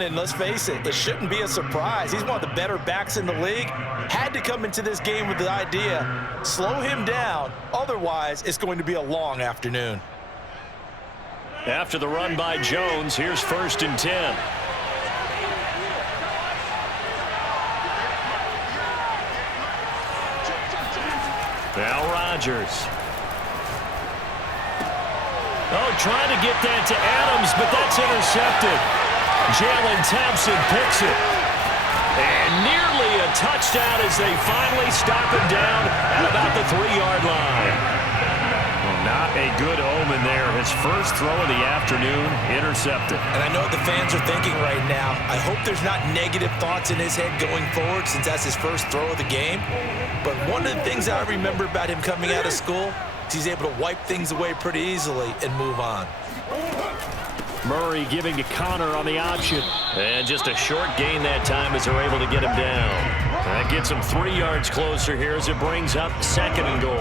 run, and let's face it, it shouldn't be a surprise. He's one of the better backs in the league. Had to come into this game with the idea, slow him down, otherwise it's going to be a long afternoon. After the run by Jones, here's 1st and 10. Now Rodgers. Oh, trying to get that to Adams, but that's intercepted. Jalen Thompson picks it. And nearly a touchdown as they finally stop him down at about the 3-yard line. Well, not a good omen there. His first throw of the afternoon, intercepted. And I know what the fans are thinking right now. I hope there's not negative thoughts in his head going forward since that's his first throw of the game. But one of the things I remember about him coming out of school is he's able to wipe things away pretty easily and move on. Murray giving to Connor on the option. And just a short gain that time as they're able to get him down. That gets him 3 yards closer here as it brings up 2nd and goal.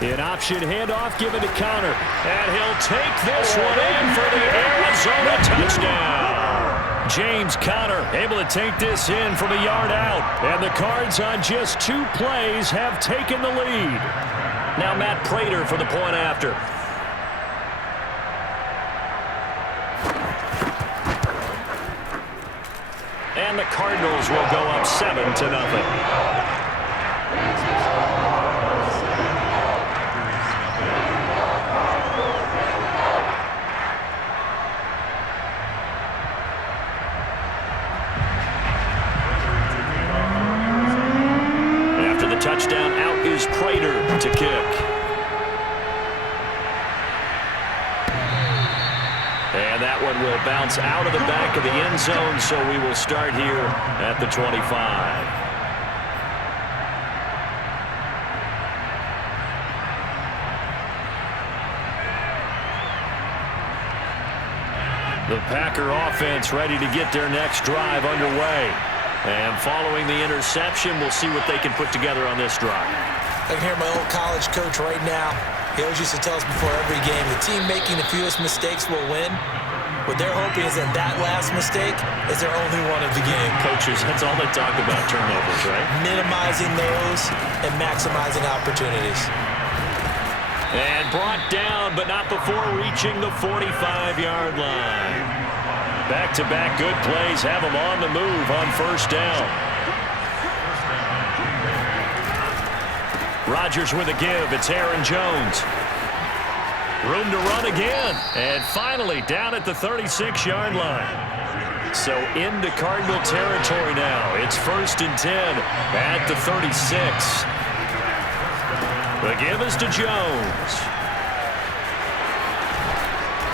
An option handoff given to Connor. And he'll take this one in for the Arizona touchdown. James Conner able to take this in from a yard out. And the Cards on just 2 plays have taken the lead. Now Matt Prater for the point after. And the Cardinals will go up 7-0. Touchdown, out is Prater to kick. And that one will bounce out of the back of the end zone, so we will start here at the 25. The Packer offense ready to get their next drive underway. And following the interception, we'll see what they can put together on this drive. I can hear my old college coach right now. He always used to tell us before every game, the team making the fewest mistakes will win. What they're hoping is that that last mistake is their only one of the game. Coaches, that's all they talk about, turnovers, right? Minimizing those and maximizing opportunities. And brought down, but not before reaching the 45-yard line. Back-to-back good plays have them on the move on 1st down. Rodgers with a give. It's Aaron Jones. Room to run again. And finally down at the 36-yard line. So into Cardinal territory now. It's 1st and 10 at the 36. The give is to Jones.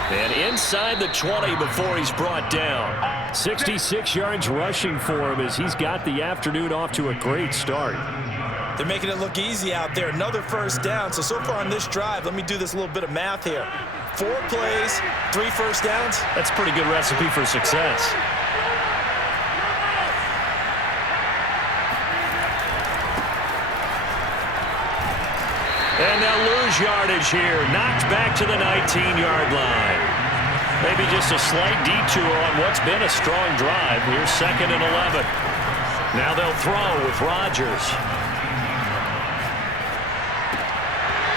And inside the 20 before he's brought down. 66 yards rushing for him as he's got the afternoon off to a great start. They're making it look easy out there. Another 1st down. So far on this drive, let me do this little bit of math here. 4 plays, 3 1st downs. That's a pretty good recipe for success. And they'll lose yardage here. Knocked back to the 19-yard line. Maybe just a slight detour on what's been a strong drive. Here's 2nd and 11. Now they'll throw with Rodgers.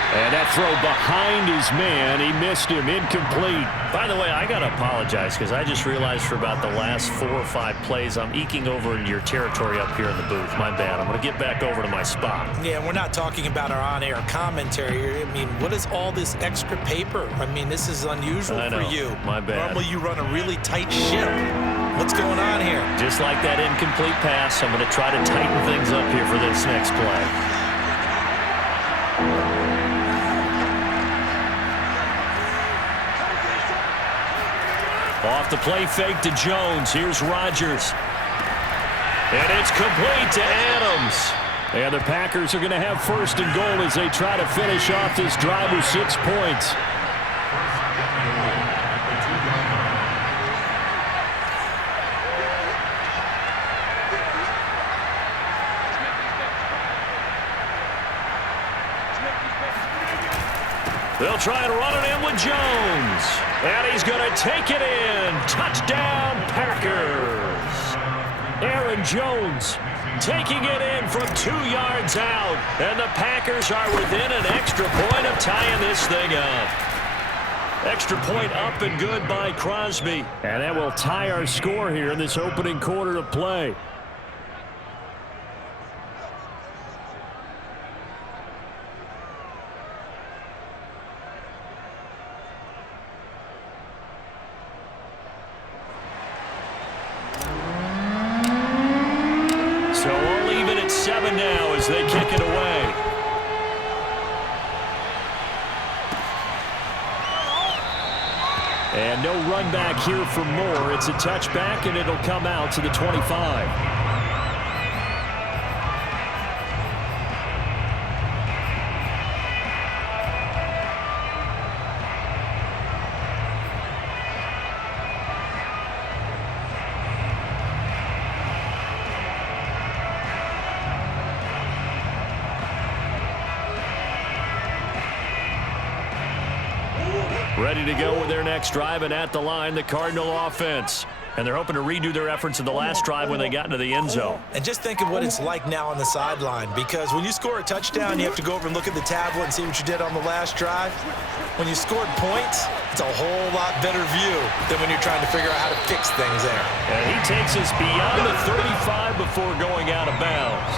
And that throw behind his man. He missed him. Incomplete. By the way, I got to apologize because I just realized for about the last 4 or 5 plays I'm eking over into your territory up here in the booth. My bad. I'm going to get back over to my spot. Yeah, we're not talking about our on-air commentary. I mean, what is all this extra paper? I mean, this is unusual for you. My bad. Normally you run a really tight ship. What's going on here? Just like that incomplete pass, I'm going to try to tighten things up here for this next play. Off the play fake to Jones. Here's Rodgers. And it's complete to Adams. And the Packers are going to have 1st and goal as they try to finish off this drive with 6 points. They'll try and run it in with Jones. And he's going to take it in. Touchdown, Packers. Aaron Jones taking it in from 2 yards out. And the Packers are within an extra point of tying this thing up. Extra point up and good by Crosby. And that will tie our score here in this opening quarter of play. So we'll leave it at 7 now as they kick it away. And no run back here for Moore. It's a touchback, and it'll come out to the 25. Ready to go with their next drive, and at the line, the Cardinal offense. And they're hoping to redo their efforts in the last drive when they got into the end zone. And just think of what it's like now on the sideline, because when you score a touchdown, you have to go over and look at the tablet and see what you did on the last drive. When you scored points, it's a whole lot better view than when you're trying to figure out how to fix things there. And he takes us beyond the 35 before going out of bounds.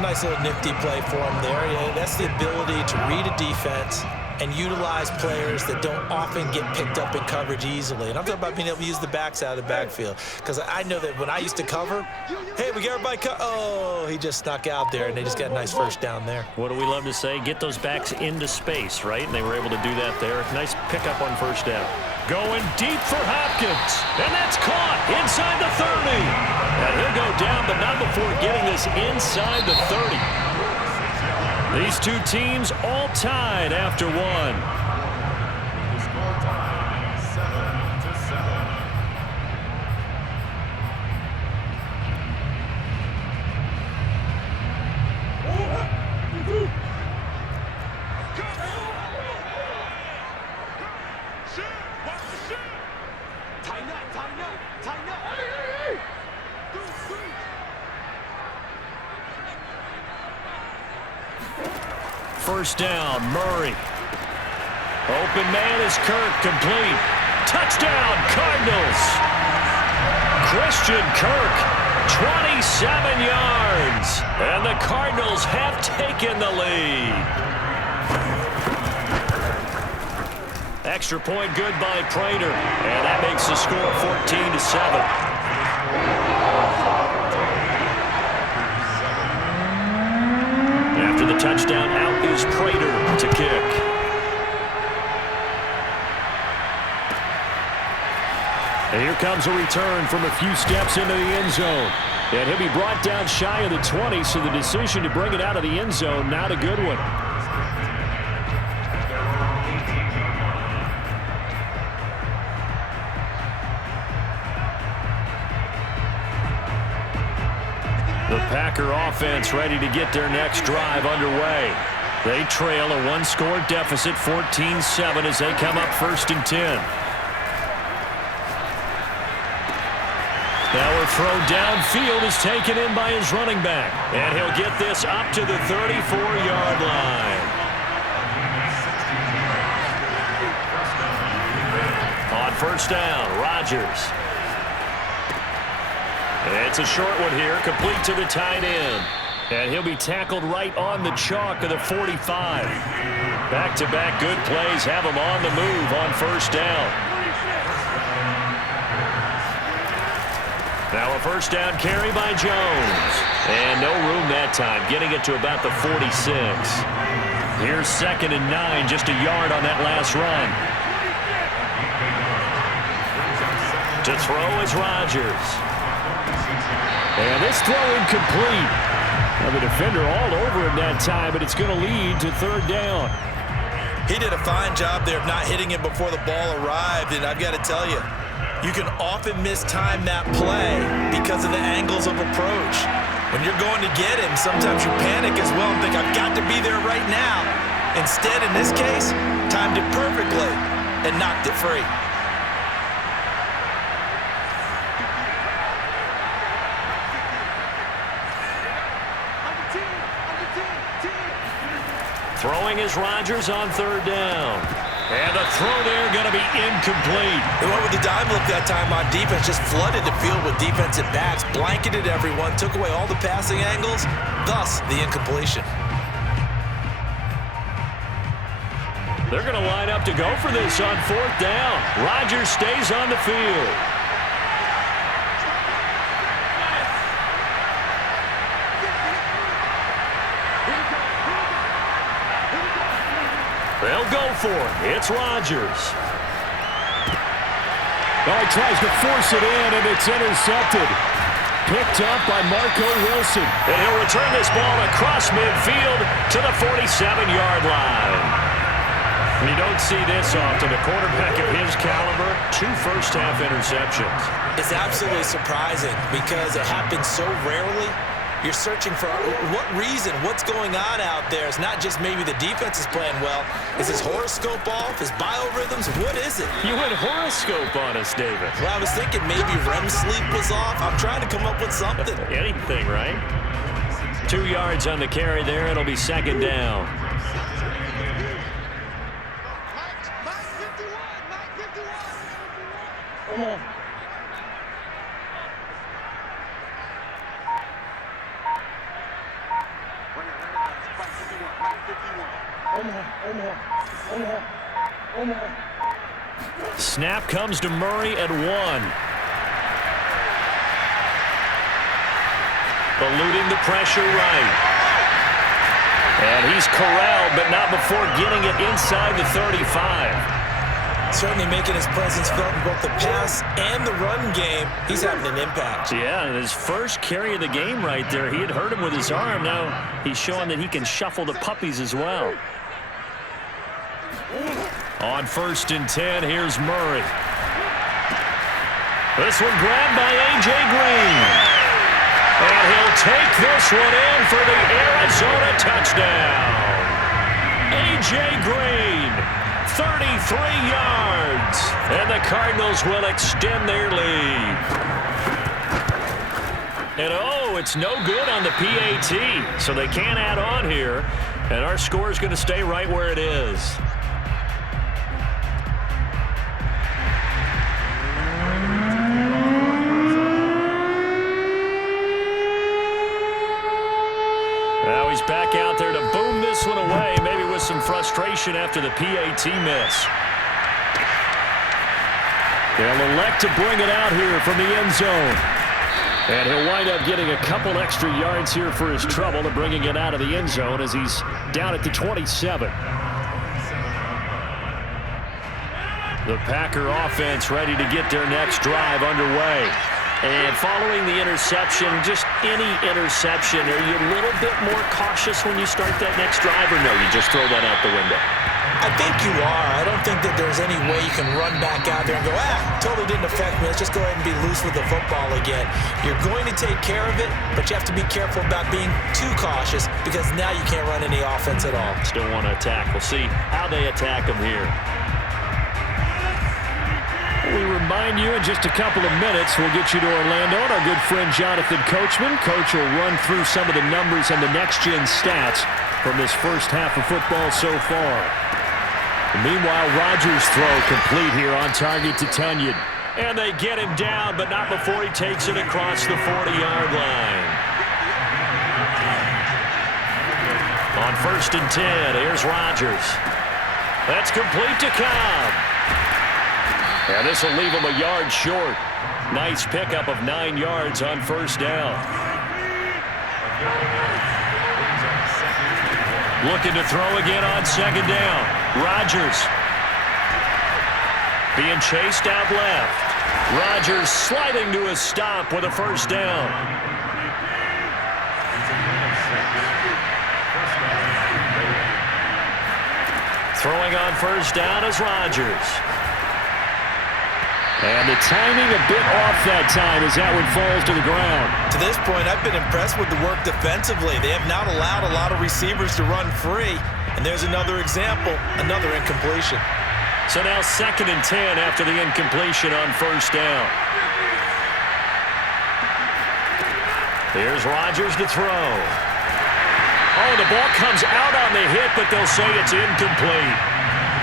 Nice little nifty play for him there. Yeah, that's the ability to read a defense and utilize players that don't often get picked up in coverage easily. And I'm talking about being able to use the backs out of the backfield. Because I know that when I used to cover, hey, we got everybody oh, he just snuck out there, and they just got a nice first down there. What do we love to say? Get those backs into space, right? And they were able to do that there. Nice pickup on first down. Going deep for Hopkins. And that's caught inside the 30. And he'll go down, but not before getting this inside the 30. These two teams all tied after one. First down, Murray. Open man is Kirk, complete. Touchdown, Cardinals. Christian Kirk, 27 yards. And the Cardinals have taken the lead. Extra point good by Prater. And that makes the score 14-7. After the touchdown, out is Prater to kick. And here comes a return from a few steps into the end zone. And he'll be brought down shy of the 20, so the decision to bring it out of the end zone, not a good one. The Packer offense ready to get their next drive underway. They trail a one-score deficit, 14-7, as they come up 1st and 10. Now a throw downfield is taken in by his running back. And he'll get this up to the 34-yard line. On first down, Rodgers. It's a short one here, complete to the tight end. And he'll be tackled right on the chalk of the 45. Back-to-back good plays have him on the move on first down. Now a first down carry by Jones. And no room that time, getting it to about the 46. Here's 2nd and 9, just a yard on that last run. To throw is Rodgers. And this throw incomplete. Now the defender all over him that time, but it's going to lead to 3rd down. He did a fine job there of not hitting him before the ball arrived, and I've got to tell you, you can often mistime that play because of the angles of approach. When you're going to get him, sometimes you panic as well and think, I've got to be there right now. Instead, in this case, timed it perfectly and knocked it free. Throwing is Rodgers on third down. And the throw there going to be incomplete. They went with the dime look that time on defense, just flooded the field with defensive backs, blanketed everyone, took away all the passing angles, thus the incompletion. They're going to line up to go for this on fourth down. Rodgers stays on the field. They'll go for it. It's Rodgers. Oh, he tries to force it in, and it's intercepted. Picked up by Marco Wilson. And he'll return this ball across midfield to the 47-yard line. You don't see this often. A quarterback of his caliber, 2 first-half interceptions. It's absolutely surprising because it happens so rarely. You're searching for what reason, what's going on out there. It's not just maybe the defense is playing well. Is his horoscope off? His biorhythms? What is it? You went horoscope on us, David. Well, I was thinking maybe REM sleep was off. I'm trying to come up with something. Anything, right? 2 yards on the carry there. It'll be second down. Come on. Snap comes to Murray at 1. Eluding the pressure right. And he's corralled, but not before getting it inside the 35. Certainly making his presence felt in both the pass and the run game. He's having an impact. Yeah, and his first carry of the game right there. He had hurt him with his arm. Now he's showing that he can shuffle the puppies as well. On 1st and 10, here's Murray. This one grabbed by A.J. Green. And he'll take this one in for the Arizona touchdown. A.J. Green, 33 yards. And the Cardinals will extend their lead. And oh, it's no good on the PAT. So they can't add on here. And our score is going to stay right where it is. Now he's back out there to boom this one away, maybe with some frustration after the PAT miss. They'll elect to bring it out here from the end zone. And he'll wind up getting a couple extra yards here for his trouble to bringing it out of the end zone as he's down at the 27. The Packer offense ready to get their next drive underway. And following the interception, just any interception, are you a little bit more cautious when you start that next drive, or no, you just throw that out the window? I think you are. I don't think that there's any way you can run back out there and go, totally didn't affect me. Let's just go ahead and be loose with the football again. You're going to take care of it, but you have to be careful about being too cautious because now you can't run any offense at all. Still want to attack. We'll see how they attack them here. We remind you in just a couple of minutes, we'll get you to Orlando and our good friend Jonathan Coachman. Coach will run through some of the numbers and the next-gen stats from this first half of football so far. Meanwhile, Rodgers' throw complete here on target to Tunyon. And they get him down, but not before he takes it across the 40-yard line. On 1st and 10, here's Rodgers. That's complete to Cobb. And this will leave him a yard short. Nice pickup of 9 yards on 1st down. Looking to throw again on 2nd down. Rodgers being chased out left. Rodgers sliding to a stop with a 1st down. Throwing on 1st down is Rodgers. And the timing a bit off that time as that one falls to the ground. To this point, I've been impressed with the work defensively. They have not allowed a lot of receivers to run free. And there's another example, another incompletion. So now 2nd and 10 after the incompletion on 1st down. Here's Rodgers to throw. Oh, the ball comes out on the hit, but they'll say it's incomplete.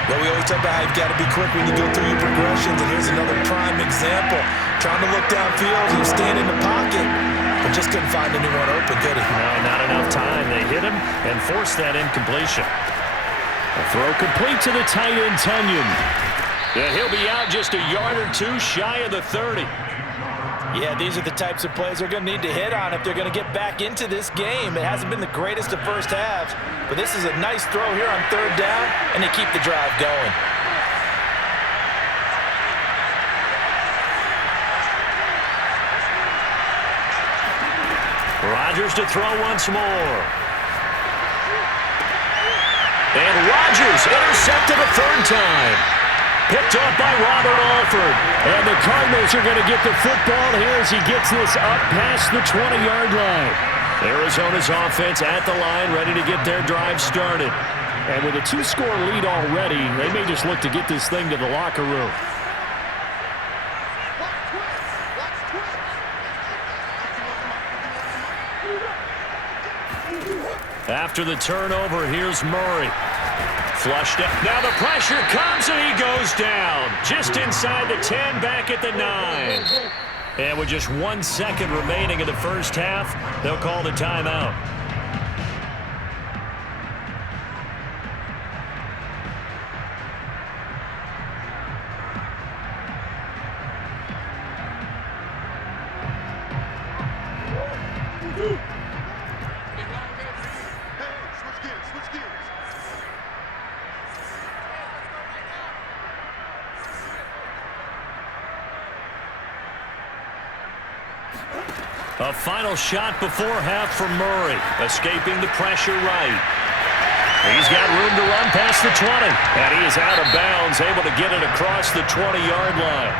Well, we always talk about how you've got to be quick when you go through your progressions, and here's another prime example. Trying to look downfield, he was standing in the pocket, but just couldn't find anyone open, could he? No, not enough time. They hit him and forced that incompletion. A throw complete to the tight end, Tunyon. Yeah, he'll be out just a yard or two shy of the 30. Yeah, these are the types of plays they're going to need to hit on if they're going to get back into this game. It hasn't been the greatest of first halves, but this is a nice throw here on 3rd down, and they keep the drive going. Rodgers to throw once more. And Rodgers intercepted a 3rd time. Picked off by Robert Alford. And the Cardinals are going to get the football here as he gets this up past the 20-yard line. Arizona's offense at the line, ready to get their drive started. And with a 2-score lead already, they may just look to get this thing to the locker room. After the turnover, here's Murray. Flushed it. Now the pressure comes and he goes down. Just inside the 10, back at the 9. And with just 1 second remaining in the first half, they'll call the timeout. A final shot before half for Murray, escaping the pressure right. He's got room to run past the 20, and he is out of bounds, able to get it across the 20-yard line.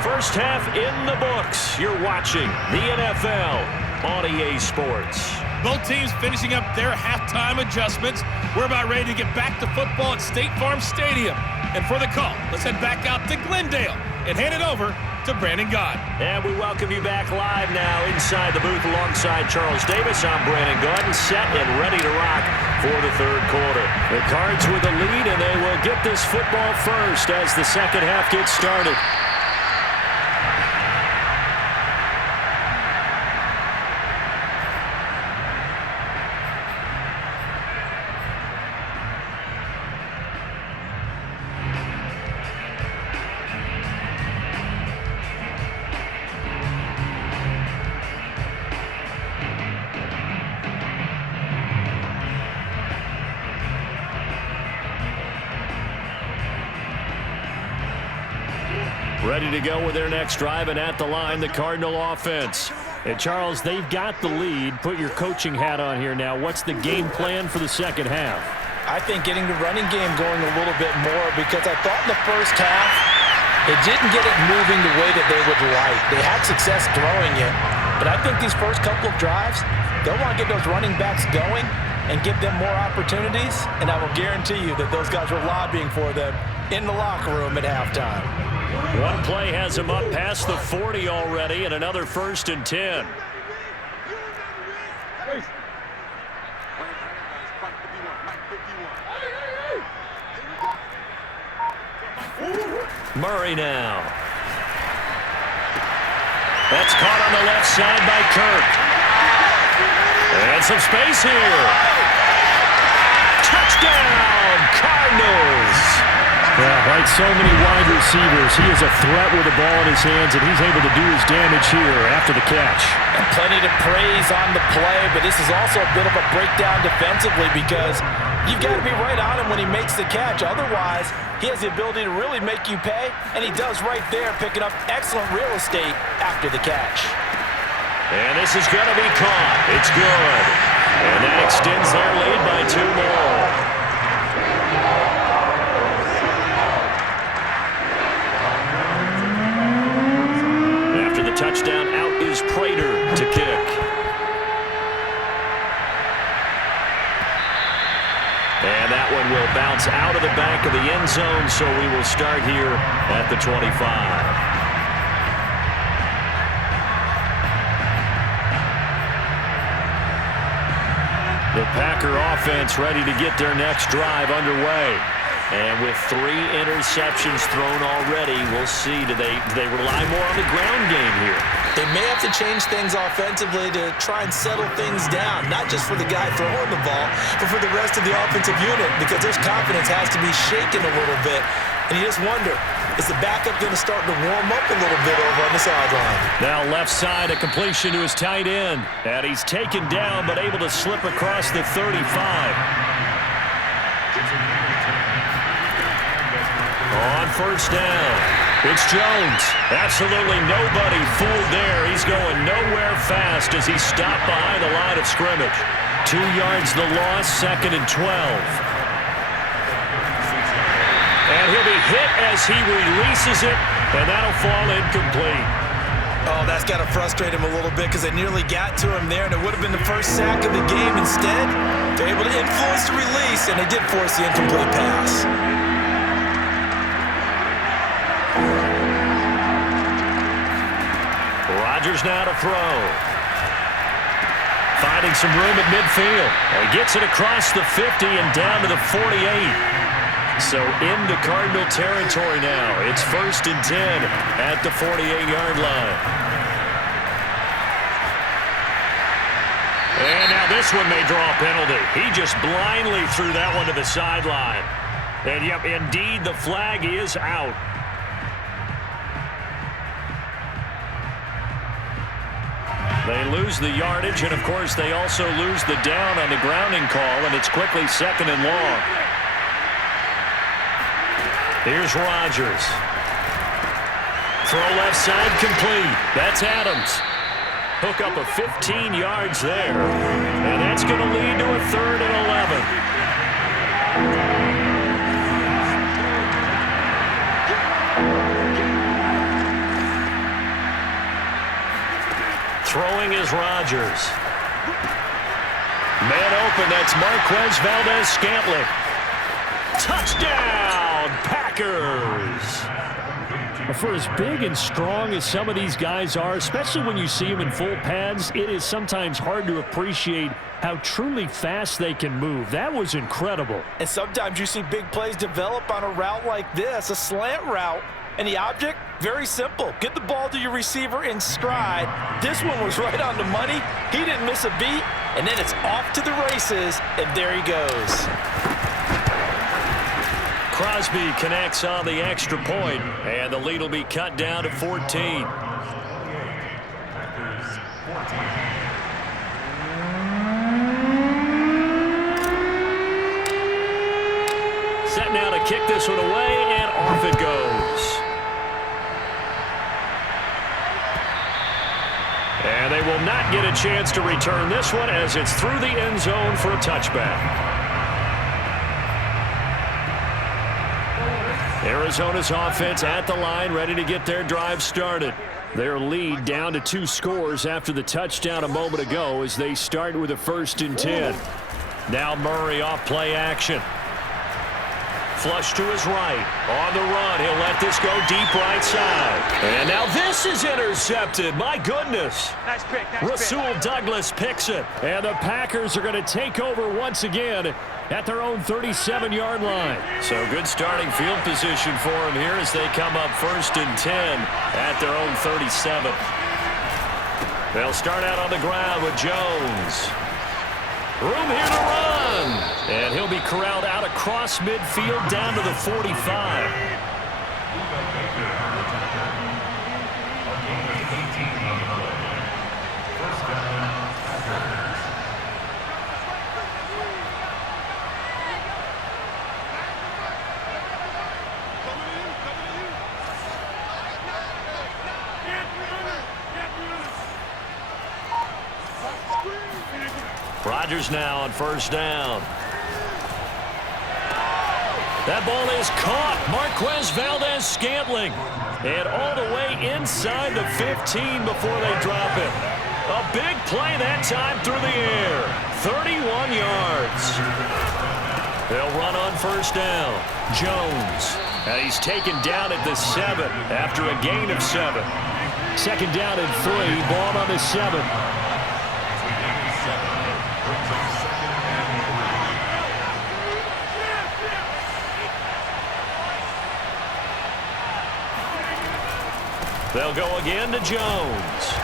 First half in the books. You're watching the NFL on EA Sports. Both teams finishing up their halftime adjustments. We're about ready to get back to football at State Farm Stadium. And for the call, let's head back out to Glendale and hand it over to Brandon Gaud. And we welcome you back live now inside the booth alongside Charles Davis. I'm Brandon Gaud, set and ready to rock for the 3rd quarter. The Cards with a lead, and they will get this football first as the second half gets started. Ready to go with their next drive, and at the line, the Cardinal offense. And Charles, they've got the lead. Put your coaching hat on here now. What's the game plan for the second half? I think getting the running game going a little bit more, because I thought in the first half it didn't get it moving the way that they would like. They had success throwing it, but I think these first couple of drives, they'll want to get those running backs going and give them more opportunities, and I will guarantee you that those guys were lobbying for them in the locker room at halftime. One play has him up past the 40 already, and another 1st and 10. Murray now. That's caught on the left side by Kirk. And some space here. Touchdown, Cardinals. Yeah, like so many wide receivers, he is a threat with the ball in his hands, and he's able to do his damage here after the catch. And plenty to praise on the play, but this is also a bit of a breakdown defensively, because you've got to be right on him when he makes the catch. Otherwise, he has the ability to really make you pay, and he does right there, picking up excellent real estate after the catch. And this is going to be caught. It's good. And that extends their lead by 2 more. touchdown. Out is Prater to kick. And that one will bounce out of the back of the end zone, so we will start here at the 25. The Packer offense ready to get their next drive underway. And with 3 interceptions thrown already, we'll see. Do they rely more on the ground game here? They may have to change things offensively to try and settle things down, not just for the guy throwing the ball, but for the rest of the offensive unit, because their confidence has to be shaken a little bit. And you just wonder, is the backup going to start to warm up a little bit over on the sideline? Now left side, a completion to his tight end. And he's taken down, but able to slip across the 35. On first down, it's Jones. Absolutely nobody fooled there. He's going nowhere fast as he's stopped behind the line of scrimmage. 2 yards the loss, 2nd and 12. And he'll be hit as he releases it, and that'll fall incomplete. Oh, that's got to frustrate him a little bit because they nearly got to him there, and it would have been the first sack of the game. Instead, they're able to influence the release, and they did force the incomplete pass. Rodgers now to throw. Finding some room at midfield. He gets it across the 50 and down to the 48. So into Cardinal territory now. It's 1st and 10 at the 48-yard line. And now this one may draw a penalty. He just blindly threw that one to the sideline. And yep, indeed, the flag is out. They lose the yardage, and of course they also lose the down on the grounding call, and it's quickly 2nd and long. Here's Rodgers. Throw left side complete. That's Adams. Hook up of 15 yards there, and that's going to lead to a 3rd and 11. Throwing is Rodgers. Man open, that's Marquez Valdez-Scantling. Touchdown, Packers! For as big and strong as some of these guys are, especially when you see them in full pads, it is sometimes hard to appreciate how truly fast they can move. That was incredible. And sometimes you see big plays develop on a route like this, a slant route. And the object, very simple. Get the ball to your receiver in stride. This one was right on the money. He didn't miss a beat. And then it's off to the races, and there he goes. Crosby connects on the extra point, and the lead will be cut down to 14. Set now to kick this one away, and off it goes. And they will not get a chance to return this one as it's through the end zone for a touchback. Arizona's offense at the line, ready to get their drive started. Their lead down to 2 scores after the touchdown a moment ago as they start with a 1st and 10. Now Murray off play action. Flush to his right. On the run, he'll let this go deep right side. And now this is intercepted. My goodness. Nice pick. Rasul Douglas picks it. And the Packers are going to take over once again at their own 37-yard line. So good starting field position for them here as they come up 1st and 10 at their own 37. They'll start out on the ground with Jones. Room here to run. And he'll be corralled out across midfield down to the 45. Rodgers now on 1st down. That ball is caught. Marquez Valdez-Scantling. And all the way inside the 15 before they drop it. A big play that time through the air. 31 yards. They'll run on first down. Jones. And he's taken down at the 7 after a gain of 7. Second down and 3. Ball on the 7. They'll go again to Jones.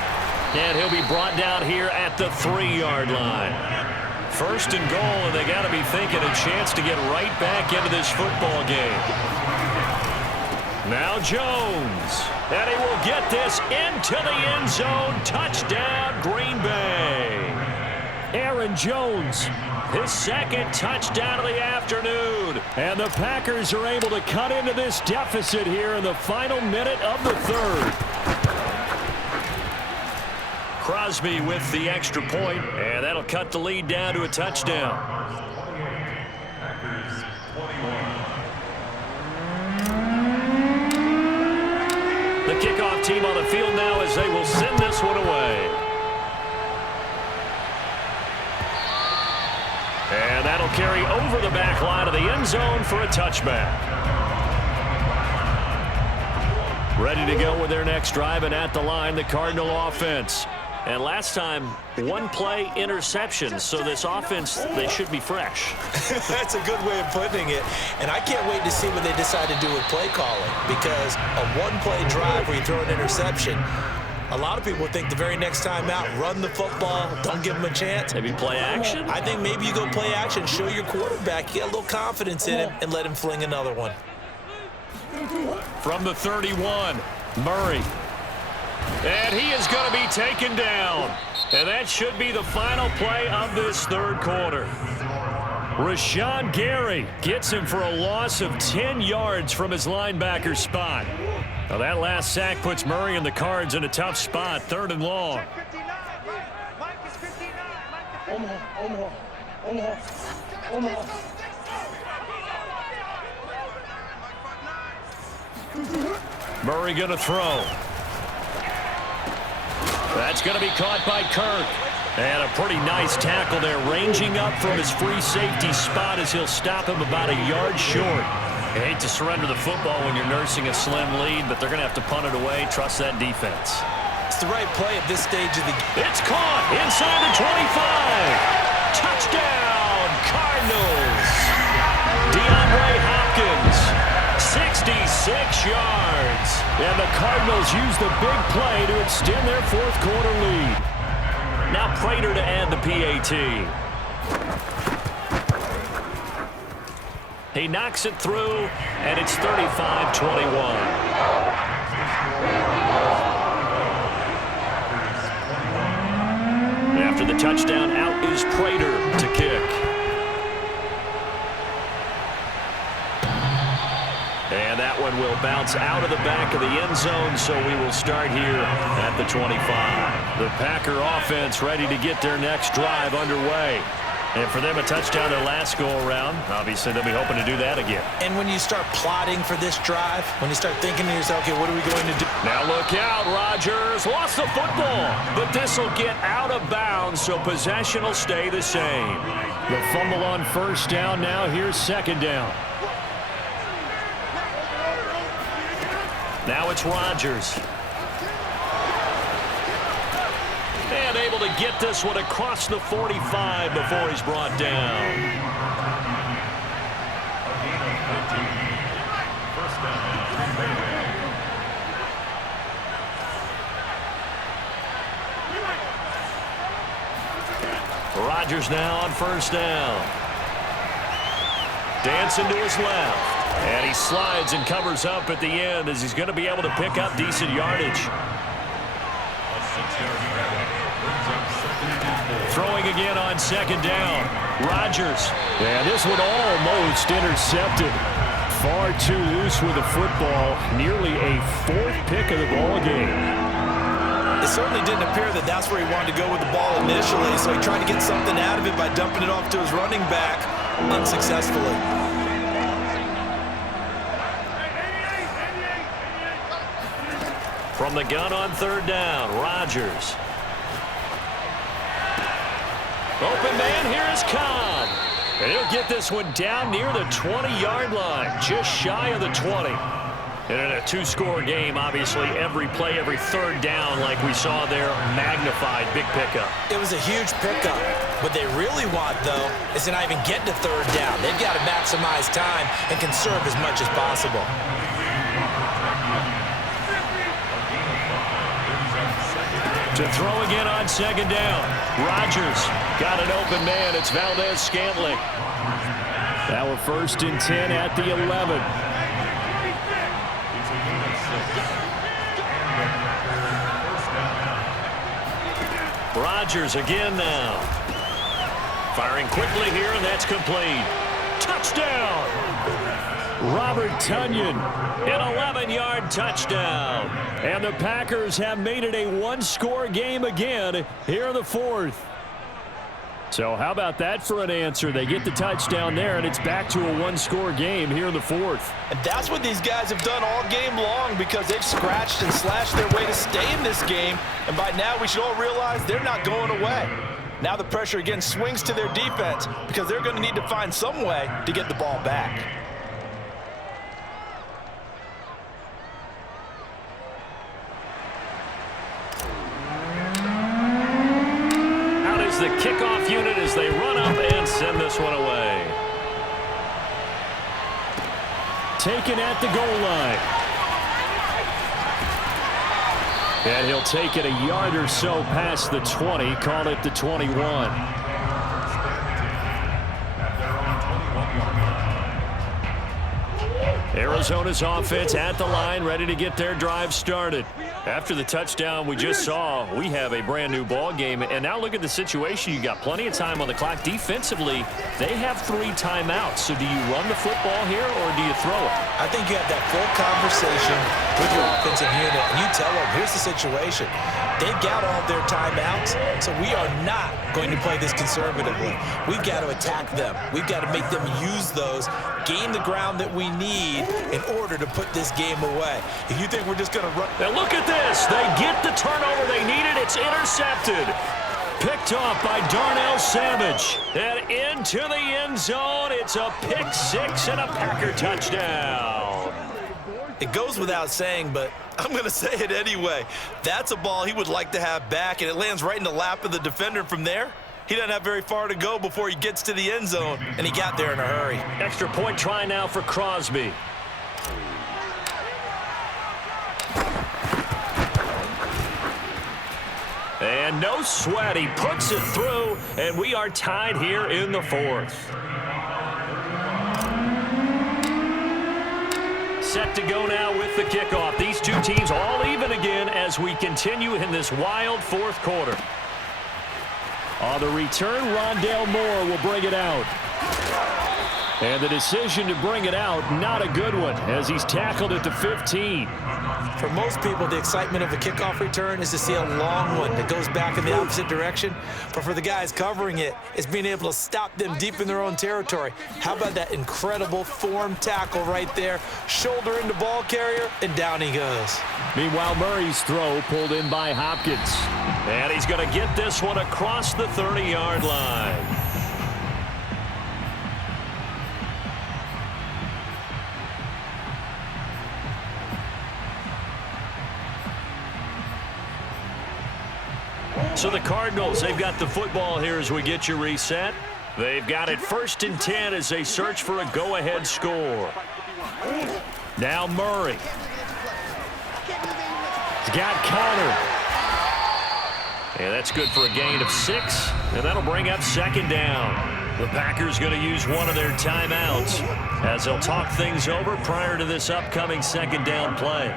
And he'll be brought down here at the 3-yard line. First and goal, and they got to be thinking a chance to get right back into this football game. Now Jones. And he will get this into the end zone. Touchdown, Green Bay. Aaron Jones. His second touchdown of the afternoon. And the Packers are able to cut into this deficit here in the final minute of the third. Crosby with the extra point, and that'll cut the lead down to a touchdown. The kickoff team on the field now as they will send this one away. And that'll carry over the back line of the end zone for a touchback. Ready to go with their next drive, and at the line, the Cardinal offense. And last time, one play interception, so this offense, they should be fresh. That's a good way of putting it. And I can't wait to see what they decide to do with play calling, because a one-play drive where you throw an interception, a lot of people think the very next time out, run the football, don't give them a chance. Maybe play action? I think maybe you go play action, show your quarterback, you get a little confidence in him, and let him fling another one. From the 31, Murray. And he is going to be taken down. And that should be the final play of this third quarter. Rashawn Gary gets him for a loss of 10 yards from his linebacker spot. Now that last sack puts Murray and the Cards in a tough spot, 3rd and long. Murray going to throw. That's going to be caught by Kirk. And a pretty nice tackle there, ranging up from his free safety spot as he'll stop him about a yard short. You hate to surrender the football when you're nursing a slim lead, but they're going to have to punt it away. Trust that defense. It's the right play at this stage of the game. It's caught inside the 25. Touchdown, Cardinals. DeAndre Hopkins, 66 yards. And the Cardinals use the big play to extend their fourth quarter lead. Now Prater to add the PAT. He knocks it through, and it's 35-21. After the touchdown, out is Prater to kick. And that one will bounce out of the back of the end zone, so we will start here at the 25. The Packer offense ready to get their next drive underway. And for them, a touchdown their last go-around. Obviously, they'll be hoping to do that again. And when you start plotting for this drive, when you start thinking to yourself, okay, what are we going to do? Now look out, Rodgers lost the football. But this will get out of bounds, so possession will stay the same. The fumble on first down now. Here's second down. Now it's Rodgers. And able to get this one across the 45 before he's brought down. Rodgers now on first down. Dancing to his left. And he slides and covers up at the end as he's going to be able to pick up decent yardage. Throwing again on second down. Rodgers. Yeah, this one almost intercepted. Far too loose with the football. Nearly a fourth pick of the ball game. It certainly didn't appear that that's where he wanted to go with the ball initially, so he tried to get something out of it by dumping it off to his running back unsuccessfully. From the gun on third down, Rodgers. Open man, here is Cobb. And he'll get this one down near the 20-yard line, just shy of the 20. And in a two-score game, obviously, every play, every third down, like we saw there, magnified, big pickup. It was a huge pickup. What they really want, though, is to not even get to third down. They've got to maximize time and conserve as much as possible. To throw again on second down. Rodgers got an open man. It's Valdez-Scantling. Now a 1st and 10 at the 11. Rodgers again now. Firing quickly here, and that's complete. Touchdown! Robert Tonyan. An 11-yard touchdown. And the Packers have made it a one-score game again here in the 4th. So how about that for an answer? They get the touchdown there, and it's back to a one-score game here in the 4th. And that's what these guys have done all game long, because they've scratched and slashed their way to stay in this game. And by now, we should all realize they're not going away. Now the pressure again swings to their defense, because they're going to need to find some way to get the ball back. The kickoff unit as they run up and send this one away. Taken at the goal line. And he'll take it a yard or so past the 20, call it the 21. Arizona's offense at the line, ready to get their drive started. After the touchdown we just saw, we have a brand new ball game. And now look at the situation. You got plenty of time on the clock. Defensively, they have 3 timeouts. So do you run the football here, or do you throw it? I think you have that full conversation with your offensive unit, and you tell them, here's the situation. They've got all their timeouts, so we are not going to play this conservatively. We've got to attack them. We've got to make them use those, gain the ground that we need in order to put this game away. If you think we're just going to run... Now look at this. They get the turnover they needed. It's intercepted. Picked off by Darnell Savage. And into the end zone. It's a pick 6 and a Packer touchdown. It goes without saying, but I'm going to say it anyway. That's a ball he would like to have back, and it lands right in the lap of the defender from there. He doesn't have very far to go before he gets to the end zone, and he got there in a hurry. Extra point try now for Crosby. And no sweat. He puts it through, and we are tied here in the 4th. Set to go now with the kickoff. These two teams all even again as we continue in this wild 4th quarter. On the return, Rondale Moore will bring it out. And the decision to bring it out, not a good one, as he's tackled at the 15. For most people, the excitement of the kickoff return is to see a long one that goes back in the opposite direction. But for the guys covering it, it's being able to stop them deep in their own territory. How about that incredible form tackle right there? Shoulder into ball carrier, and down he goes. Meanwhile, Murray's throw pulled in by Hopkins. And he's going to get this one across the 30-yard line. So the Cardinals, they've got the football here as we get you reset. They've got it 1st and 10 as they search for a go-ahead score. Now Murray. He's got Connor. And that's good for a gain of 6, and that'll bring up 2nd down. The Packers going to use one of their timeouts as they'll talk things over prior to this upcoming 2nd down play.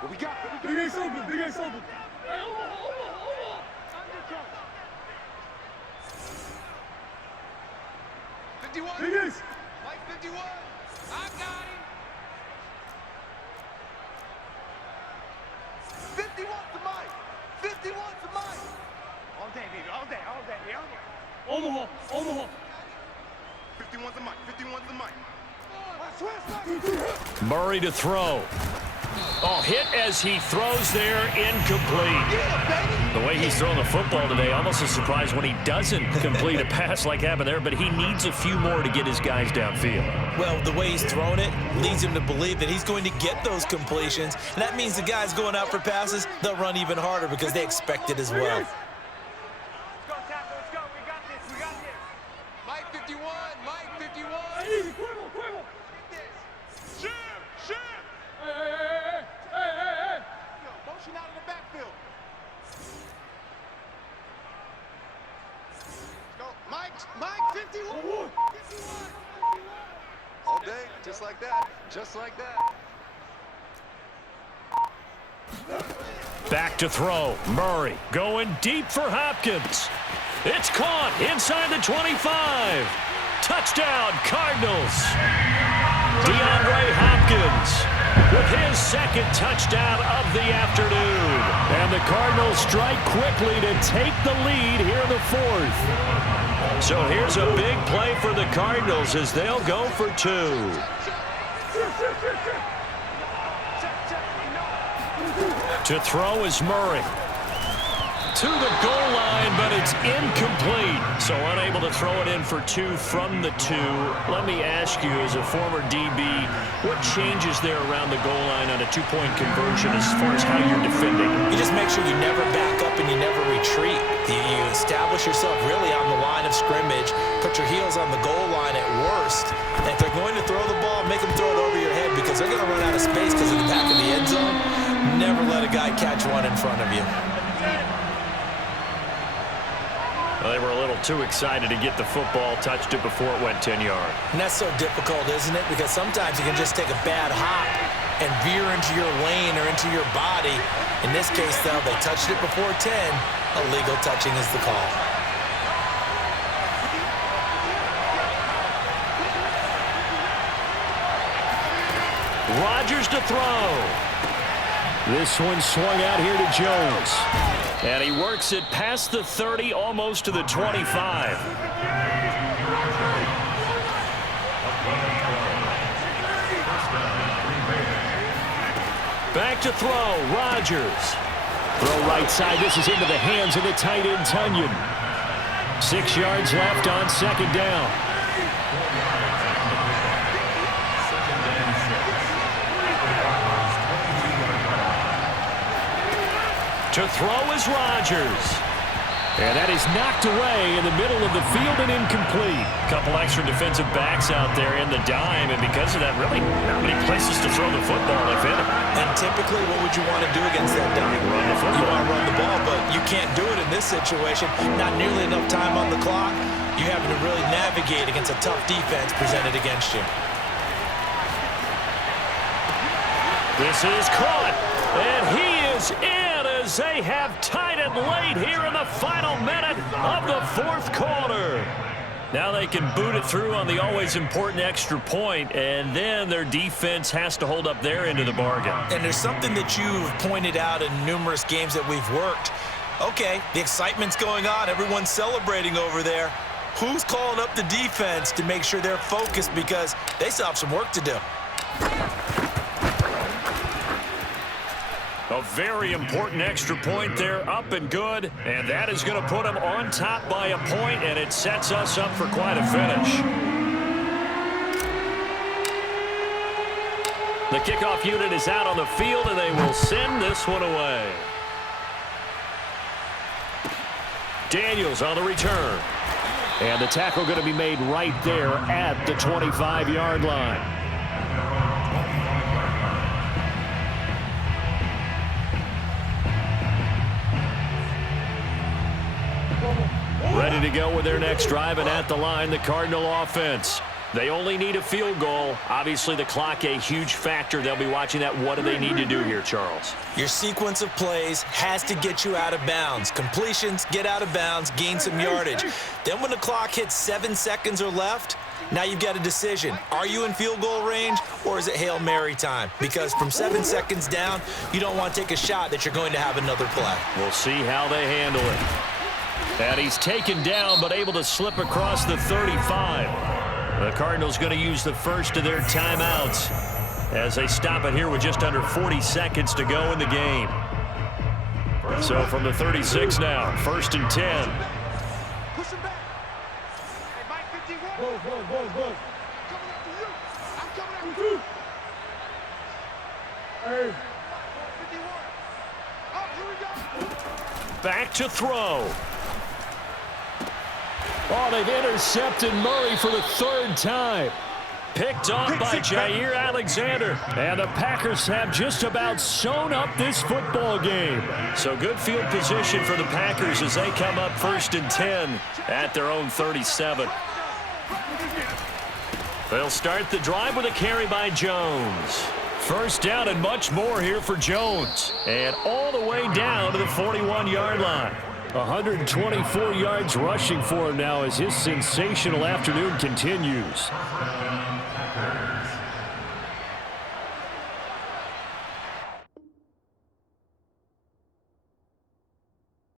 What we got? Big Ace open, Big Ace open. 51. Big Ace. Mike 51. I got him. 51 to Mike. 51 to Mike. All day, baby. All day, all day, all day. Omaha, Omaha. 51 to Mike. 51 to Mike. Murray to throw. Oh, hit as he throws there, incomplete. The way he's throwing the football today, almost a surprise when he doesn't complete a pass like happened there, but he needs a few more to get his guys downfield. Well, the way he's thrown it leads him to believe that he's going to get those completions, and that means the guys going out for passes, they'll run even harder because they expect it as well. Let's go, Tackle. Let's go. We got this. We got this. Mike 51. Mike 51. Quibble. Shoot. Hey. Motion out of the backfield. Let's go. Mike 51. All day, just like that. Back to throw. Murray going deep for Hopkins. It's caught inside the 25. Touchdown, Cardinals. DeAndre Hopkins with his second touchdown of the afternoon. And the Cardinals strike quickly to take the lead here in the fourth. So here's a big play for the Cardinals as they'll go for two. To throw is Murray. To the goal line, but it's incomplete. So unable to throw it in for two from the two. Let me ask you, as a former DB, what changes there around the goal line on a two-point conversion as far as how you're defending? You just make sure you never back up and you never retreat. You establish yourself really on the line of scrimmage, put your heels on the goal line at worst. And if they're going to throw the ball, make them throw it over your head because they're going to run out of space because of the back of the end zone. Never let a guy catch one in front of you. Well, they were a little too excited to get the football, touched it before it went 10 yards. And that's so difficult, isn't it? Because sometimes you can just take a bad hop and veer into your lane or into your body. In this case, though, they touched it before 10. Illegal touching is the call. Rodgers to throw. This one swung out here to Jones. And he works it past the 30, almost to the 25. Back to throw, Rodgers. Throw right side, this is into the hands of the tight end, Tunyon. 6 yards left on second down. To throw is Rodgers. And that is knocked away in the middle of the field and incomplete. Couple extra defensive backs out there in the dime, and because of that, really not many places to throw the football, if any. And typically, what would you want to do against that dime? Run the football. You want to run the ball, but you can't do it in this situation. Not nearly enough time on the clock. You're having to really navigate against a tough defense presented against you. This is caught, and he is in. They have tied it late here in the final minute of the fourth quarter. Now they can boot it through on the always important extra point, and then their defense has to hold up their end of the bargain. And there's something that you've pointed out in numerous games that we've worked. Okay, the excitement's going on. Everyone's celebrating over there. Who's calling up the defense to make sure they're focused because they still have some work to do? A very important extra point there, up and good, and that is going to put them on top by a point, and it sets us up for quite a finish. The kickoff unit is out on the field, and they will send this one away. Daniels on the return, and the tackle going to be made right there at the 25-yard line. Ready to go with their next drive, and at the line, the Cardinal offense. They only need a field goal. Obviously, the clock a huge factor. They'll be watching that. What do they need to do here, Charles? Your sequence of plays has to get you out of bounds. Completions, get out of bounds, gain some yardage. Then when the clock hits 7 seconds or left, now you've got a decision. Are you in field goal range, or is it Hail Mary time? Because from 7 seconds down, you don't want to take a shot that you're going to have another play. We'll see how they handle it. And he's taken down, but able to slip across the 35. The Cardinals going to use the first of their timeouts as they stop it here with just under 40 seconds to go in the game. So from the 36 now, 1st and 10. Push him back. Hey, Mike 51. Go. I'm coming after you. I'm coming after you. Hey. 51. Oh, here we go. Back to throw. Oh, they've intercepted Murray for the 3rd time. Picked off by Jair Alexander. And the Packers have just about sewn up this football game. So good field position for the Packers as they come up 1st and 10 at their own 37. They'll start the drive with a carry by Jones. 1st down and much more here for Jones. And all the way down to the 41-yard line. 124 yards rushing for him now as his sensational afternoon continues.